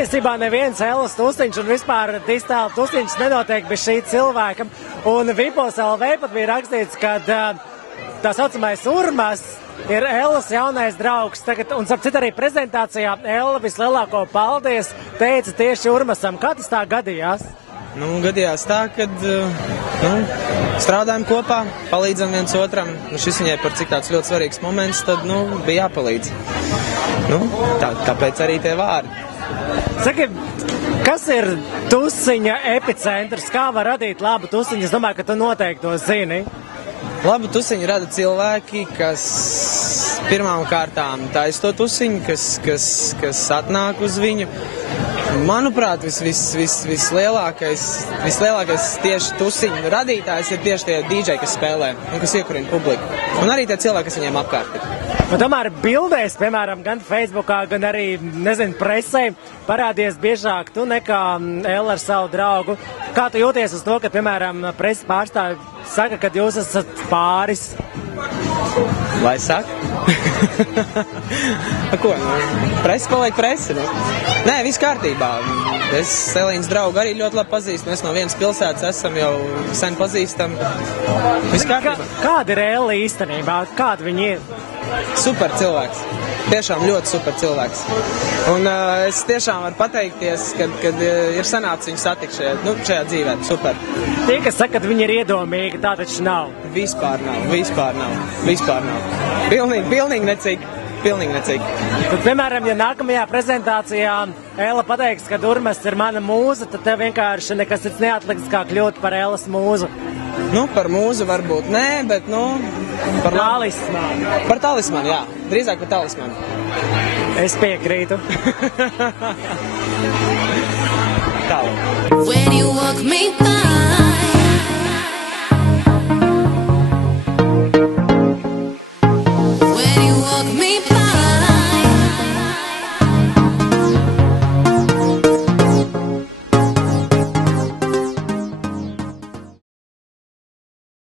Patiesībā neviens Ellas Tustiņš un vispār Distēla Tustiņš nenotiek bez šī cilvēka. Un Vipos LV pat bija rakstīts, ka tā saucamais Urmas ir Ellas jaunais draugs. Tagad, un starp citu arī prezentācijā Ella vislielāko paldies teica tieši Urmasam. Kā tas tā gadījās? Gadījās tā, kad strādājam kopā, palīdzam viens otram. Šis viņai par cik tāds ļoti svarīgs moments, tad bija jāpalīdz. Tāpēc arī tie vārdi. Saki, kas ir tusiņa epicentrs? Kā var radīt labu tusiņu? Es domāju, ka tu noteikti to zini. Labu tusiņu rada cilvēki, kas pirmām kārtām taisa to tusiņu, kas atnāk uz viņu. Manuprāt, vislielākais tieši tusiņu radītājs ir tieši tie DJ, kas spēlē un kas iekurina publiku. Un arī tie cilvēki, kas viņiem apkārt ir. Tomēr bildēs, piemēram, gan Facebookā, gan arī, presē, parādies biežāk tu nekā Ella ar savu draugu. Kā tu jūties uz to, ka, piemēram, preses pārstāvi saka, ka jūs esat pāris? Lai saka? Ko? Presi paliek presi, Nē, viss kārtībā. Es Elīnas draugu arī ļoti labi pazīstu. Mēs no vienas pilsētas esam jau sen pazīstami. Viss kārtībā. Kāda ir Ella īstenībā? Kāda viņa ir? Super cilvēks. Tiešām ļoti super cilvēks. Un es tiešām varu pateikties, kad ir sanācis viņu satikt šajā dzīvē. Super. Tie, kas saka, ka viņi ir iedomīgi, tā taču nav. Vispār nav. Pilnīgi necīgi. Tad, piemēram, ja nākamajā prezentācijā Ella pateiks, ka Urmas ir mana mūza, tad tev vienkārši nekas cits neatliks, kā kļūt par Ellas mūzu. Par mūzu varbūt nē, bet, par talismanu. Par talismanu, jā. Drīzāk par talismanu. Es piekrītu. Tālāk.